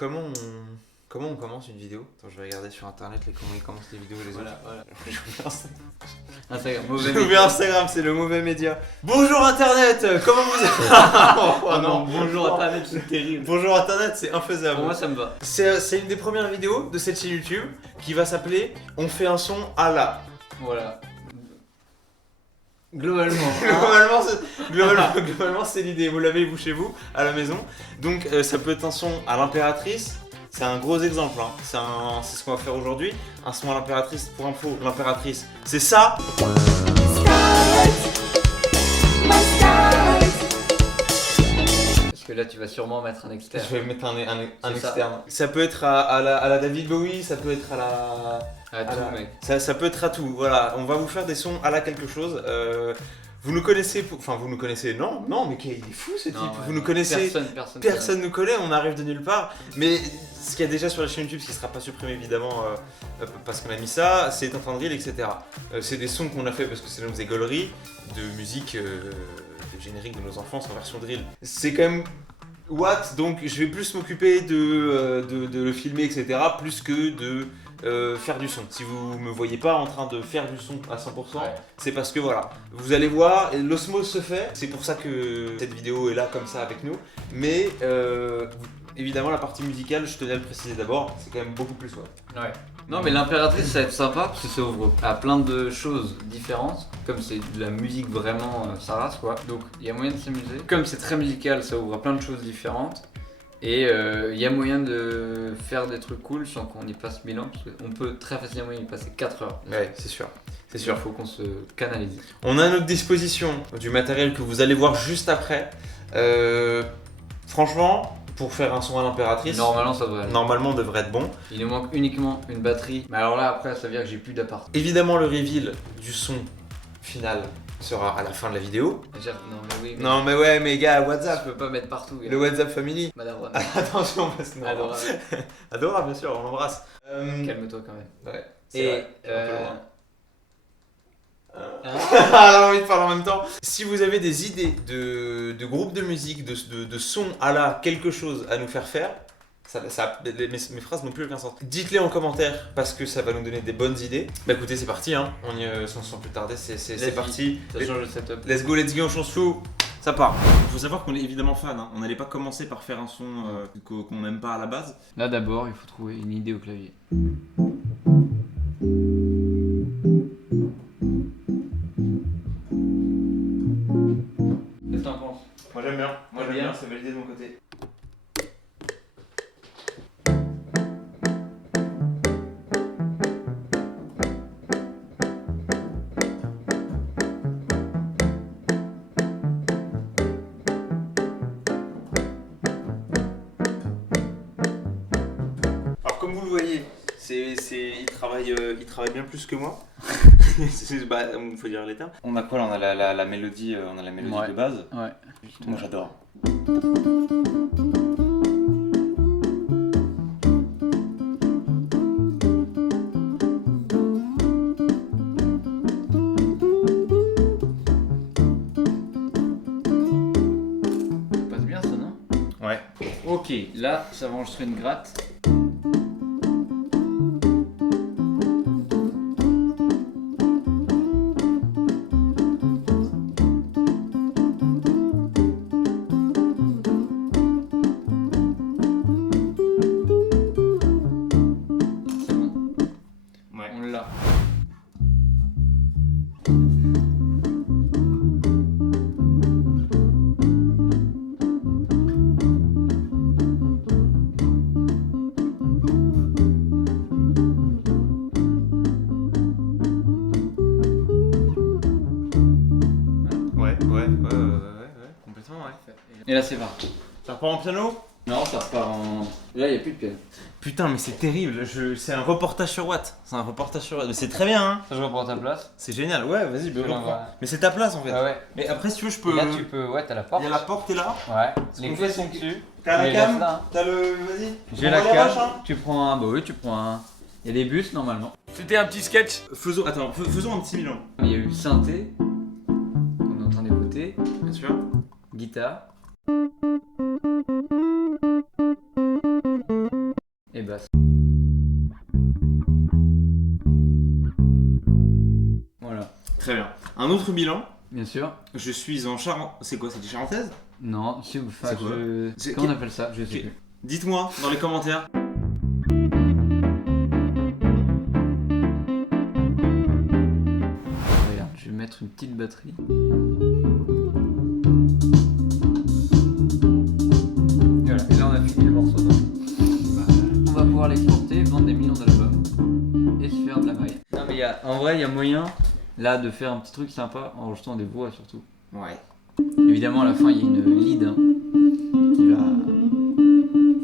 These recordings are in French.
comment on commence une vidéo? Attends, je vais regarder sur internet comment ils commencent les vidéos les autres. Voilà. Instagram, Mauvais j'ai ouvert Instagram, c'est le mauvais média. Bonjour internet, comment vous êtes? Oh non, bonjour internet, c'est terrible. Bonjour internet, c'est infaisable. Pour moi ça me va. C'est une des premières vidéos de cette chaîne YouTube qui va s'appeler On fait un son à la. Voilà. Globalement. Globalement, c'est l'idée. Vous l'avez vous chez vous, à la maison. Donc ça peut être un son à l'impératrice. C'est un gros exemple. Hein. C'est ce qu'on va faire aujourd'hui. Un son à l'impératrice. Pour info, l'impératrice, c'est ça. Parce que là tu vas sûrement mettre un externe. Je vais mettre un C'est ça. externe. Ça peut être à la David Bowie. Ça peut être à la. À tout, mec. Ça peut être à tout, voilà, on va vous faire des sons à la quelque chose. Vous nous connaissez, enfin vous nous connaissez, non, mais il est fou ce type, vous nous connaissez, personne nous connaît, on arrive de nulle part. Mais ce qu'il y a déjà sur la chaîne YouTube, ce qui sera pas supprimé évidemment parce qu'on a mis ça, c'est Tintin Drill, etc. C'est des sons qu'on a fait parce que c'est nos égoleries de musique, de générique de nos enfances en version drill. C'est quand même what, donc je vais plus m'occuper de le filmer, etc. plus que de faire du son. Si vous me voyez pas en train de faire du son à 100%, c'est parce que voilà, vous allez voir, l'osmose se fait. C'est pour ça que cette vidéo est là comme ça avec nous. Mais évidemment la partie musicale, je tenais à le préciser d'abord, c'est quand même beaucoup plus ouais. Non mais l'impératrice ça va être sympa parce que ça ouvre à plein de choses différentes. Comme c'est de la musique vraiment sa race quoi. Donc il y a moyen de s'amuser. Comme c'est très musical, ça ouvre à plein de choses différentes. Et il y a moyen de faire des trucs cool sans qu'on y passe 1000 ans, parce qu'on peut très facilement y passer 4 heures. Ouais, c'est sûr. C'est sûr. Il faut qu'on se canalise. On a à notre disposition du matériel que vous allez voir juste après. Franchement, pour faire un son à l'impératrice, normalement devrait être bon. Il nous manque uniquement une batterie. Mais alors là, après, ça veut dire que j'ai plus d'appart. Évidemment, le reveal du son final sera à la fin de la vidéo. Non mais ouais mais gars, WhatsApp. Je peux pas mettre partout. Gars. Le WhatsApp Family. Madame. Attention parce que Adorable. Adorable bien sûr, on l'embrasse. Calme-toi quand même. Ouais. Et j'ai envie de parler en même temps. Si vous avez des idées de groupes de musique, de sons à la quelque chose à nous faire, mes phrases n'ont plus aucun sens. Dites-les en commentaire parce que ça va nous donner des bonnes idées. Bah écoutez, c'est parti, hein. On y sans plus tarder, c'est parti. Ça change le setup. Let's go, on change tout. Ça part. Il faut savoir qu'on est évidemment fan, hein. On n'allait pas commencer par faire un son qu'on n'aime pas à la base. Là d'abord, il faut trouver une idée au clavier. Qu'est-ce que t'en penses? Moi j'aime bien. Moi j'aime bien, c'est validé de mon côté. Comme vous le voyez, il travaille bien plus que moi. Bah, faut dire les termes. On a quoi là? On a la mélodie, de base. Ouais. Moi j'adore. Ça passe bien ça, non? Ouais. Ok, là ça va enregistrer une gratte. Ouais, complètement ouais. Et là c'est parti. Ça repart en piano? Non, ça repart en... Là il n'y a plus de piano. Putain mais c'est terrible, c'est un reportage sur Watt. Mais c'est très bien hein. Ça je reprends ta place. C'est génial, ouais vas-y, reprends. Mais c'est ta place en fait. Ah ouais. Mais après si tu veux je peux... Et là tu peux, ouais t'as la porte. Il y a la porte est là. Ouais, les clés sont dessus. T'as la cam, t'as le... Vas-y. J'ai la cam, tu prends un... Bah oui tu prends un... Il y a des bus normalement. C'était un petit sketch. Faisons un petit Milan. Il y a eu synthé, qu'on est en train d'écouter. Bien sûr. Guitare. et basse. Voilà. Très bien. Un autre bilan. Bien sûr. Je suis en Charente. C'est quoi, c'est des Charentaises? Non, c'est quoi C'est... Comment on appelle ça? Je sais plus. Dites-moi dans les commentaires. Regarde, je vais mettre une petite batterie. Voilà, et là on a fini le morceau. On va pouvoir l'exporter, vendre des millions d'albums et se faire de la maille. Non mais en vrai il y a moyen là de faire un petit truc sympa en enregistrant des voix surtout. Ouais. Évidemment à la fin il y a une lead qui va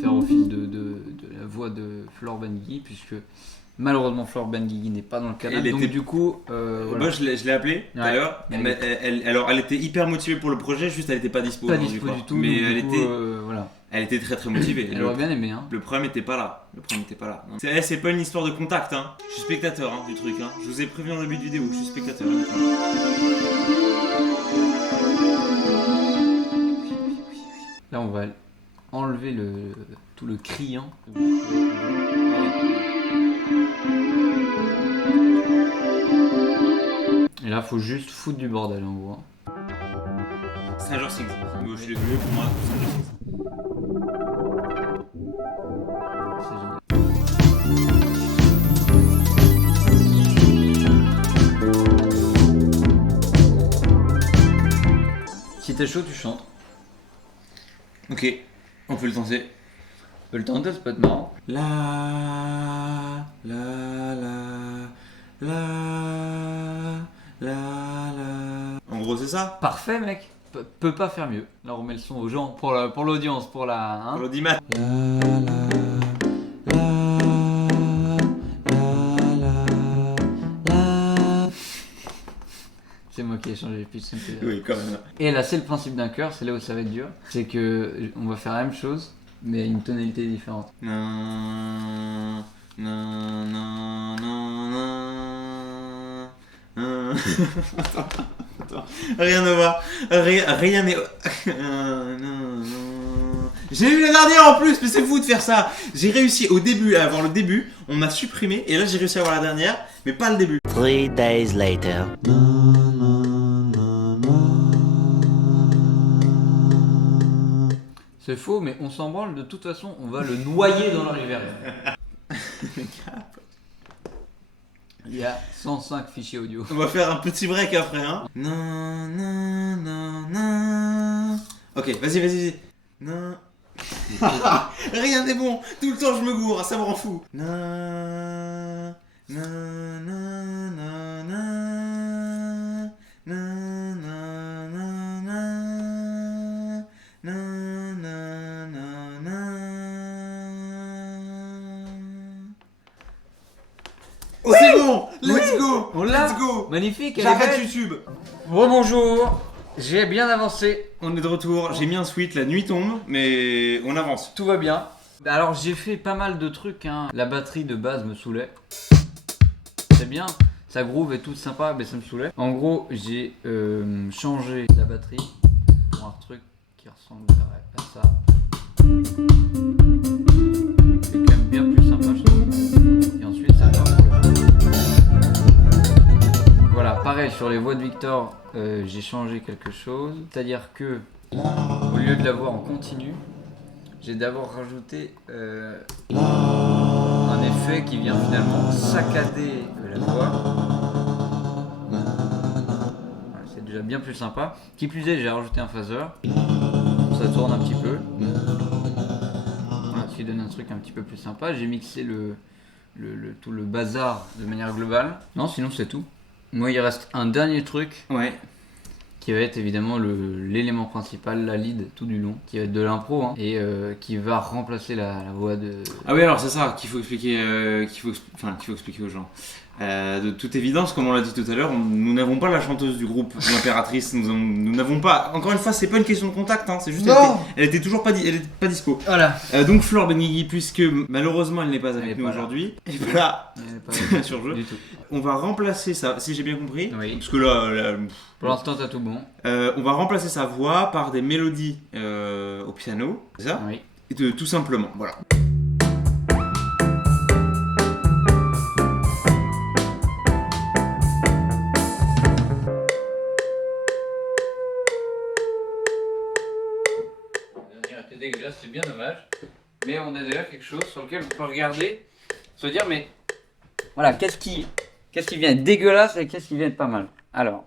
faire office de la voix de Flore Benguigui puisque malheureusement Flore Benguigui n'est pas dans le canal. Donc du coup voilà. Moi je l'ai appelée tout à l'heure. Elle était hyper motivée pour le projet, juste elle était pas dispo. Pas dispo du tout. Mais voilà. Elle était très très motivée. Elle aurait bien aimé hein. Le problème était pas là. C'est pas une histoire de contact hein. Je suis spectateur du truc hein. Je vous ai prévenu en début de vidéo, je suis spectateur. Là on va enlever tout le criant. Et là faut juste foutre du bordel en gros. Stranger Things. Je suis désolé pour moi, Stranger Things. C'est génial. Si t'es chaud, tu chantes. Ok, on peut le tenter. On peut le tenter, ça peut être marrant. La. En gros, c'est ça. Parfait, mec. Peut pas faire mieux. Là, on remet le son aux gens pour l'audience, pour la. Hein. Pour l'audimat. C'est moi qui ai changé les pitch. Oui, quand même. Et là, c'est le principe d'un chœur, c'est là où ça va être dur. C'est que on va faire la même chose, mais à une tonalité différente. Attends. Rien ne va. Rien n'est. J'ai eu la dernière en plus, mais c'est fou de faire ça. J'ai réussi au début à avoir le début, on m'a supprimé, et là j'ai réussi à avoir la dernière, mais pas le début. 3 days later. C'est faux, mais on s'en branle, de toute façon, on va le noyer dans la rivière. Il y a 105 fichiers audio. On va faire un petit break après, hein. Ok, vas-y. Non. Rien n'est bon. Tout le temps je me gourre, ça me rend fou. Oh, c'est bon. Let's go. On l'a. Let's go. Magnifique. J'arrête YouTube. Rebonjour. J'ai bien avancé. On est de retour. J'ai mis un sweat, la nuit tombe, mais on avance. Tout va bien. Alors j'ai fait pas mal de trucs. Hein. La batterie de base me saoulait. C'est bien. Ça groove et tout sympa, mais ça me saoulait. En gros, j'ai changé la batterie pour un truc qui ressemblerait à ça. C'est quand même bien plus sympa, je trouve. Et ensuite, ça part. Voilà, pareil sur les voix de Victor, j'ai changé quelque chose. C'est-à-dire que, au lieu de l'avoir en continu, j'ai d'abord rajouté un effet qui vient finalement saccader la voix. Voilà, c'est déjà bien plus sympa. Qui plus est, j'ai rajouté un phaser. Ça tourne un petit peu. Voilà, ce qui donne un truc un petit peu plus sympa. J'ai mixé tout le bazar de manière globale. Non, sinon c'est tout. Moi, il reste un dernier truc. Ouais. Qui va être évidemment l'élément principal, la lead tout du long, qui va être de l'impro hein, et qui va remplacer la voix de. Ah oui, alors c'est ça qu'il faut expliquer, qu'il faut expliquer aux gens. De toute évidence, comme on l'a dit tout à l'heure, nous n'avons pas la chanteuse du groupe, l'impératrice. Nous n'avons pas. Encore une fois, c'est pas une question de contact, hein, c'est juste elle était toujours pas dispo. Voilà. Donc Flore Benguigui, puisque malheureusement elle n'est pas avec nous aujourd'hui, et voilà. Elle n'est pas sur jeu. du tout. On va remplacer ça, si j'ai bien compris. Oui. Parce que là pour l'instant, t'as tout bon. on va remplacer sa voix par des mélodies au piano, c'est ça? Oui. Et tout simplement, voilà. bien dommage. Mais on a déjà quelque chose sur lequel on peut regarder, se dire mais voilà, qu'est-ce qui vient être dégueulasse et qu'est-ce qui vient être pas mal. Alors.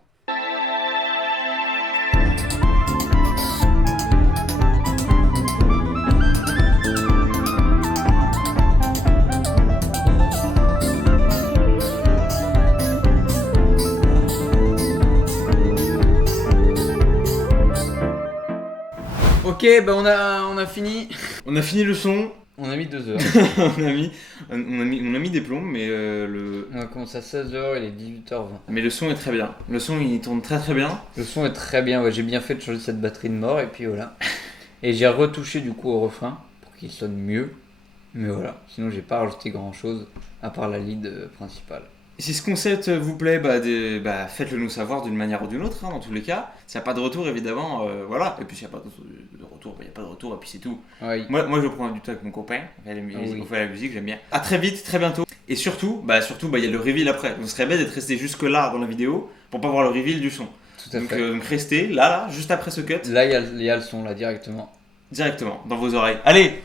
Ok, bah on a fini. On a fini le son. On a mis 2 heures. on a mis des plombs, mais On a commencé à 16h, il est 18h20. Mais le son est très bien. Le son il tourne très très bien. Le son est très bien, ouais, j'ai bien fait de changer cette batterie de mort et puis voilà. Et j'ai retouché du coup au refrain pour qu'il sonne mieux. Mais voilà, sinon j'ai pas rajouté grand chose à part la lead principale. Si ce concept vous plaît, faites-le nous savoir d'une manière ou d'une autre, dans tous les cas. S'il n'y a pas de retour, évidemment, voilà. Et puis s'il n'y a pas de retour, il n'y a pas de retour, et puis c'est tout. Oui. Moi, je prends du temps avec mon copain, on fait la musique, j'aime bien. À très vite, très bientôt. Et surtout, il y a le reveal après. Vous serait bête d'être resté jusque là dans la vidéo pour pas voir le reveal du son. Tout à fait. Donc restez là, juste après ce cut. Là, il y a le son, là, directement. Directement, dans vos oreilles. Allez!